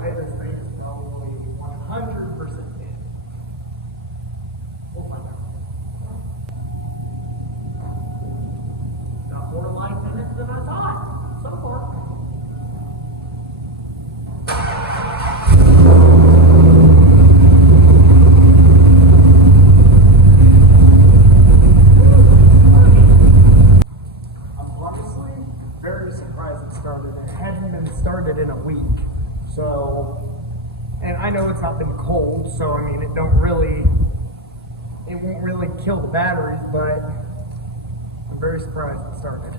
This thing is probably 100% in. Oh my God. Got more life in it than I thought so far. Very surprised it started. It hadn't been started in a week. So, and I know it's not been cold, so I mean, it won't really kill the batteries, but I'm very surprised it started.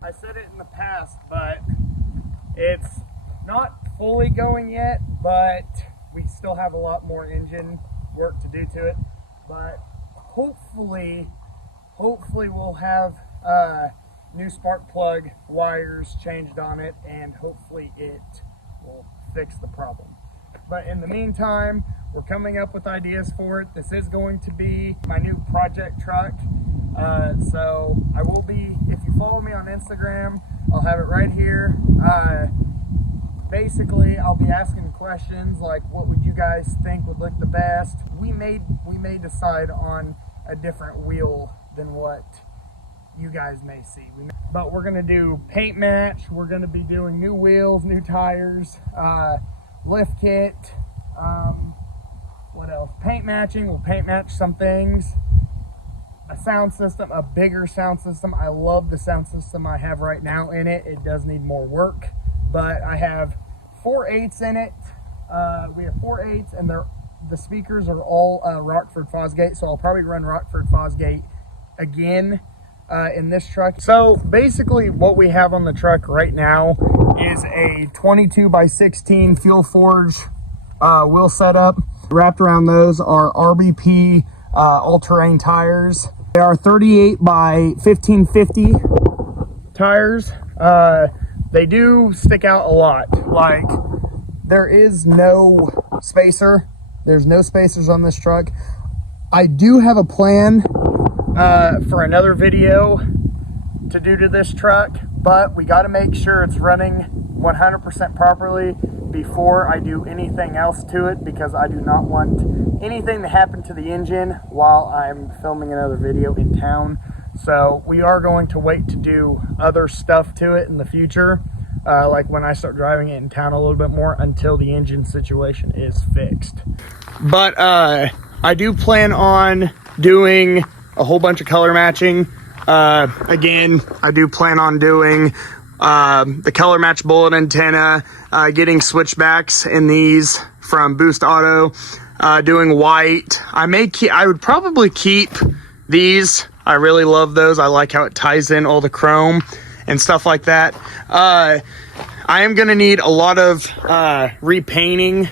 I said it in the past, but it's not fully going yet, but we still have a lot more engine work to do to it. But hopefully we'll have new spark plug wires changed on it, and hopefully it will fix the problem. But in the meantime, we're coming up with ideas for it. This is going to be my new project truck. So I will be, if you follow me on Instagram, I'll have it right here. Basically, I'll be asking questions like, what would you guys think would look the best? We may decide on a different wheel than what you guys may see. But we're gonna do paint match. We're gonna be doing new wheels, new tires, lift kit. What else? Paint matching. We'll paint match some things. A sound system, a bigger sound system. I love the sound system I have right now in it. It does need more work, but I have 4.8s in it. We have 4.8s, and the speakers are all Rockford Fosgate, so I'll probably run Rockford Fosgate again in this truck. So basically what we have on the truck right now is a 22x16 Fuel Forge wheel setup. Wrapped around those are RBP all-terrain tires. They are 38x1550 tires. They do stick out a lot. Like, there is no spacer. There's no spacers on this truck. I do have a plan for another video to do to this truck, but we got to make sure it's running 100% properly before I do anything else to it, because I do not want anything to happen to the engine while I'm filming another video in town. So we are going to wait to do other stuff to it in the future, like when I start driving it in town a little bit more, until the engine situation is fixed. But I do plan on doing a whole bunch of color matching. Again, I do plan on doing the color match bullet antenna, getting switchbacks in these from Boost Auto, doing white. I would probably keep these. I really love those. I like how it ties in all the chrome and stuff like that. I am going to need a lot of repainting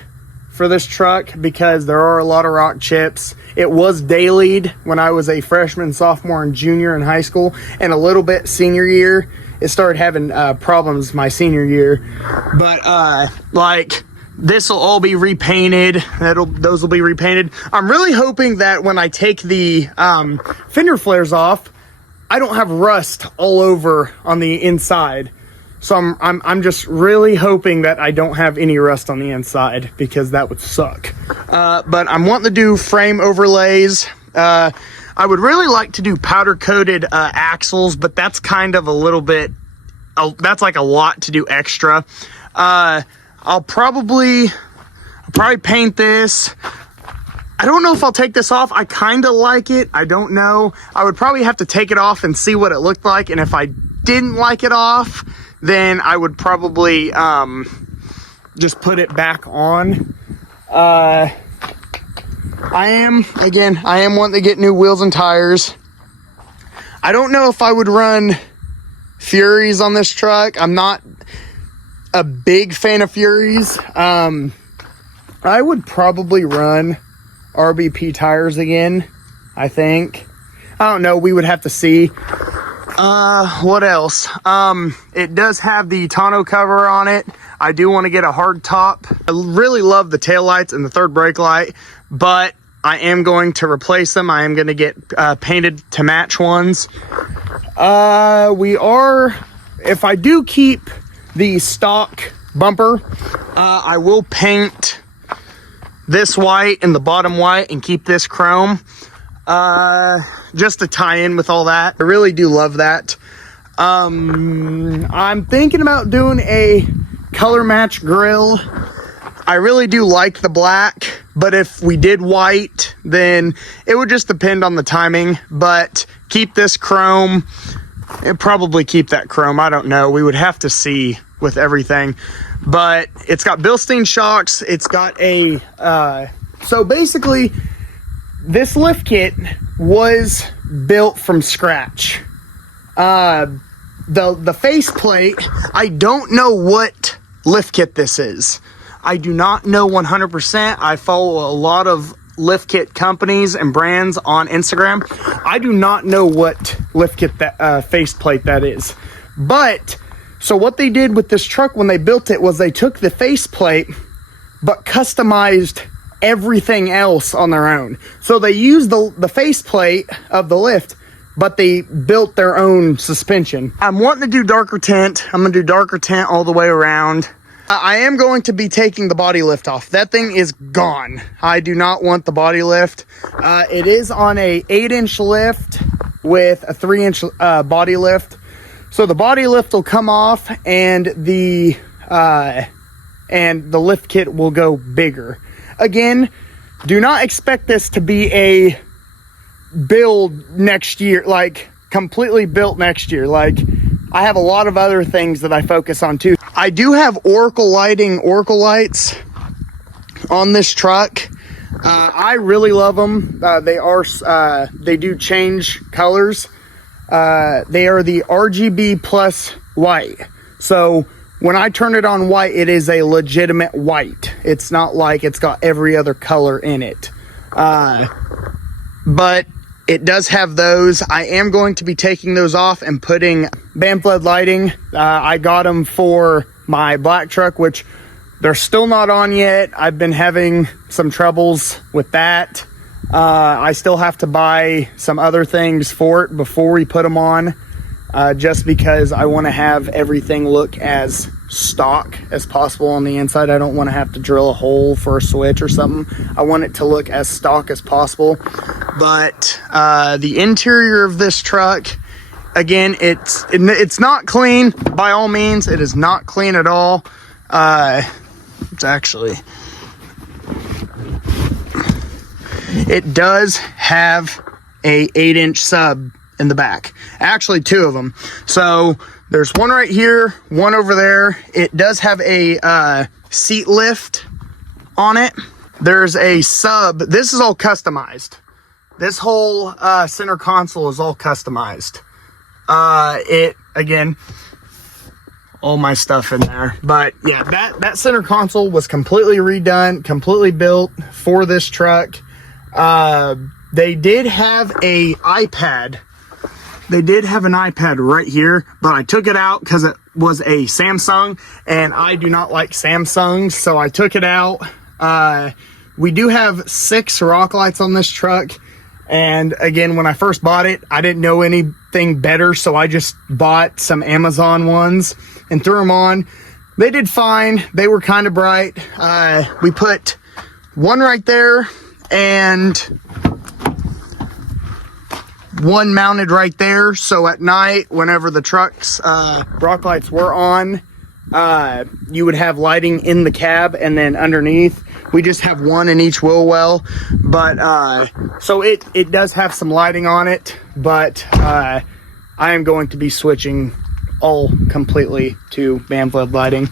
for this truck because there are a lot of rock chips. It was dailied when I was a freshman, sophomore, and junior in high school, and a little bit senior year. It started having problems my senior year. But like, this will all be repainted. Those will be repainted. I'm really hoping that when I take the fender flares off, I don't have rust all over on the inside. So I'm just really hoping that I don't have any rust on the inside, because that would suck. But I'm wanting to do frame overlays I would really like to do powder coated axles, but that's kind of a little bit, that's like a lot to do extra. I'll probably paint this. I don't know if I'll take this off. I kind of like it. I don't know. I would probably have to take it off and see what it looked like. And if I didn't like it off, then I would probably just put it back on. I am wanting to get new wheels and tires. I don't know if I would run Furies on this truck. I'm not a big fan of Furies. I would probably run RBP tires again, I think. I don't know. We would have to see. What else? It does have the tonneau cover on it. I do want to get a hard top. I really love the taillights and the third brake light, but I am going to replace them. I am going to get painted to match ones. If I do keep the stock bumper, I will paint this white and the bottom white and keep this chrome, just to tie in with all that. I really do love that. I'm thinking about doing a color match grill. I really do like the black, but if we did white, then it would just depend on the timing. But keep this chrome, and probably keep that chrome. I don't know. We would have to see with everything. But it's got Bilstein shocks. It's got a so basically this lift kit was built from scratch. The faceplate, I don't know what lift kit this is. I do not know 100%. I follow a lot of lift kit companies and brands on Instagram. I do not know what lift kit that faceplate that is. But so what they did with this truck when they built it was they took the faceplate but customized everything else on their own. So they used the faceplate of the lift, but they built their own suspension. I'm wanting to do darker tint. I'm gonna do darker tint all the way around. I am going to be taking the body lift off. That thing is gone. I do not want the body lift. It is on a 8-inch lift with a 3-inch body lift. So the body lift will come off and the lift kit will go bigger. Again, do not expect this to be a build next year, like completely built next year. Like, I have a lot of other things that I focus on too. I do have Oracle lights on this truck. I really love them. They do change colors. They are the RGB plus white. So when I turn it on white, it is a legitimate white. It's not like it's got every other color in it. But it does have those. I am going to be taking those off and putting Bamfled lighting. I got them for my black truck, which they're still not on yet. I've been having some troubles with that. I still have to buy some other things for it before we put them on, just because I want to have everything look as stock as possible on the inside. I don't want to have to drill a hole for a switch or something. I want it to look as stock as possible. But the interior of this truck, again, it's not clean by all means. It is not clean at all. It's actually, it does have a 8-inch sub in the back, actually 2 of them. So there's one right here, one over there. It does have a seat lift on it. There's a sub. This is all customized. This whole center console is all customized. Again, all my stuff in there. But yeah, that center console was completely redone, completely built for this truck. They did have a iPad. They did have an iPad right here, but I took it out because it was a Samsung, and I do not like Samsungs, so I took it out. We do have 6 rock lights on this truck, and again, when I first bought it, I didn't know anything better, so I just bought some Amazon ones and threw them on. They did fine. They were kind of bright. We put one right there, and one mounted right there. So at night, whenever the truck's rock lights were on, you would have lighting in the cab, and then underneath we just have one in each wheel well. But so it does have some lighting on it, but I am going to be switching all completely to Banfield lighting.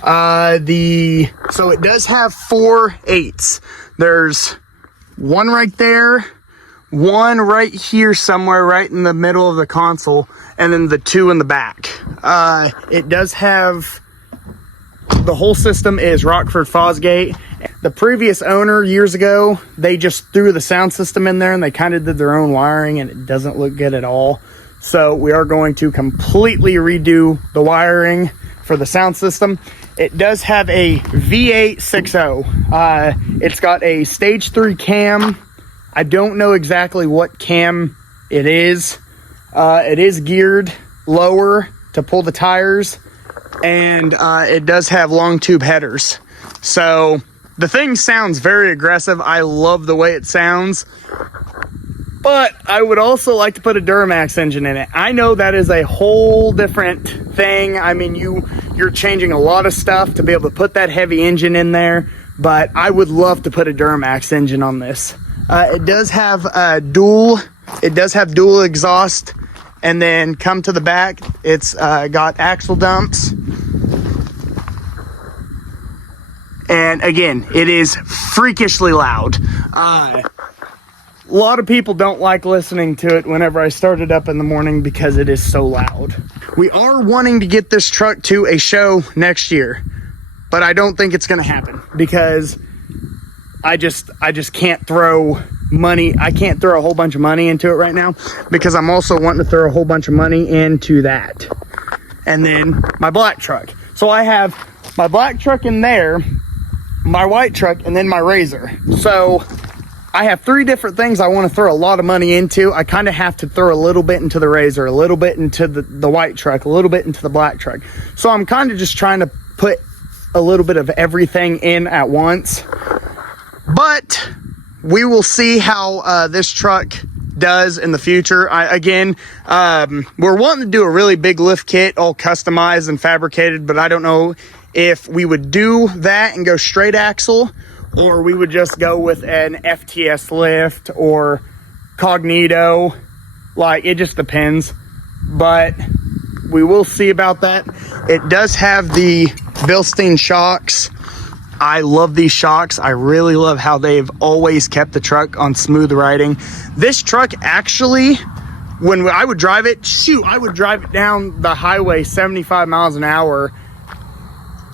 So it does have 4 8s. There's one right there, one right here somewhere right in the middle of the console, and then the 2 in the back. It does have, the whole system is Rockford Fosgate. The previous owner years ago, they just threw the sound system in there and they kind of did their own wiring, and it doesn't look good at all. So we are going to completely redo the wiring for the sound system. It does have a V8 6.0. It's got a stage 3 cam. I don't know exactly what cam it is. It is geared lower to pull the tires, and it does have long tube headers. So the thing sounds very aggressive. I love the way it sounds, but I would also like to put a Duramax engine in it. I know that is a whole different thing. I mean, you're changing a lot of stuff to be able to put that heavy engine in there, but I would love to put a Duramax engine on this. It does have dual exhaust, and then come to the back, it's got axle dumps. And again, it is freakishly loud. A lot of people don't like listening to it whenever I start it up in the morning because it is so loud. We are wanting to get this truck to a show next year, but I don't think it's going to happen because I just can't throw money. I can't throw a whole bunch of money into it right now because I'm also wanting to throw a whole bunch of money into that. And then my black truck. So I have my black truck in there, my white truck, and then my Razor. So I have 3 different things I want to throw a lot of money into. I kind of have to throw a little bit into the Razor, a little bit into the white truck, a little bit into the black truck. So I'm kind of just trying to put a little bit of everything in at once. But we will see how this truck does in the future. We're wanting to do a really big lift kit, all customized and fabricated, but I don't know if we would do that and go straight axle, or we would just go with an FTS lift or Cognito. Like, it just depends, but we will see about that. It does have the Bilstein shocks. I love these shocks. I really love how they've always kept the truck on smooth riding. This truck actually, when I would drive it, I would drive it down the highway 75 miles an hour.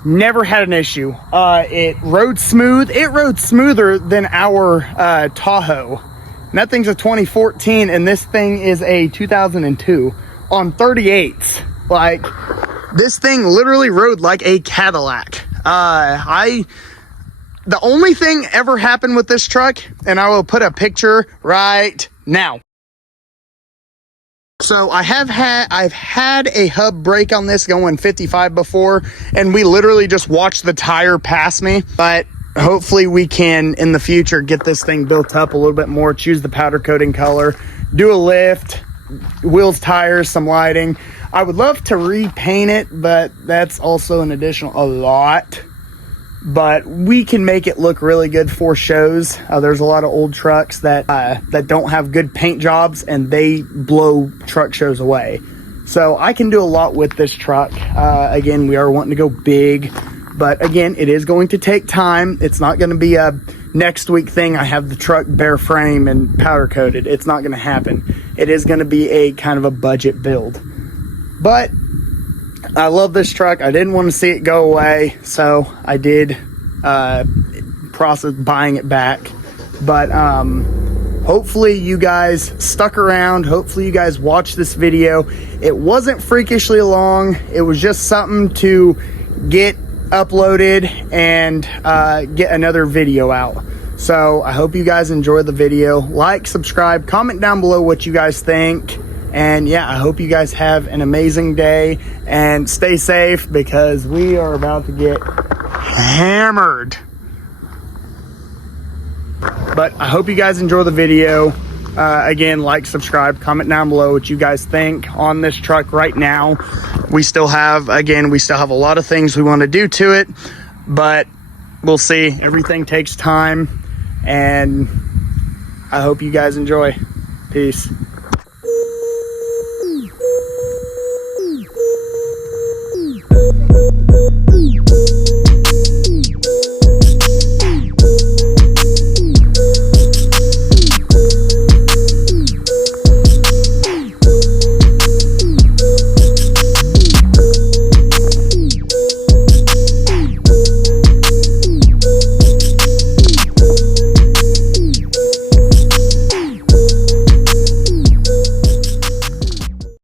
Never had an issue. It rode smooth. It rode smoother than our Tahoe. And that thing's a 2014, and this thing is a 2002 on 38s. Like, this thing literally rode like a Cadillac. The only thing ever happened with this truck, and I will put a picture right now. So I've had a hub brake on this going 55 before, and we literally just watched the tire pass me. But hopefully we can in the future get this thing built up a little bit more, choose the powder coating color, do a lift, wheels, tires, some lighting. I would love to repaint it, but that's also an additional a lot. But we can make it look really good for shows. There's a lot of old trucks that don't have good paint jobs, and they blow truck shows away. So I can do a lot with this truck. Again, we are wanting to go big, but again, it is going to take time. It's not going to be a next week thing. I have the truck bare frame and powder coated. It's not going to happen. It is going to be a kind of a budget build. But I love this truck. I didn't want to see it go away, so I did process buying it back. But hopefully you guys stuck around. Hopefully you guys watched this video. It wasn't freakishly long. It was just something to get uploaded and get another video out. So I hope you guys enjoyed the video. Like, subscribe, comment down below what you guys think. And yeah, I hope you guys have an amazing day and stay safe because we are about to get hammered. But I hope you guys enjoy the video. Again, like, subscribe, comment down below what you guys think on this truck right now. We still have a lot of things we want to do to it, but we'll see. Everything takes time, and I hope you guys enjoy. Peace.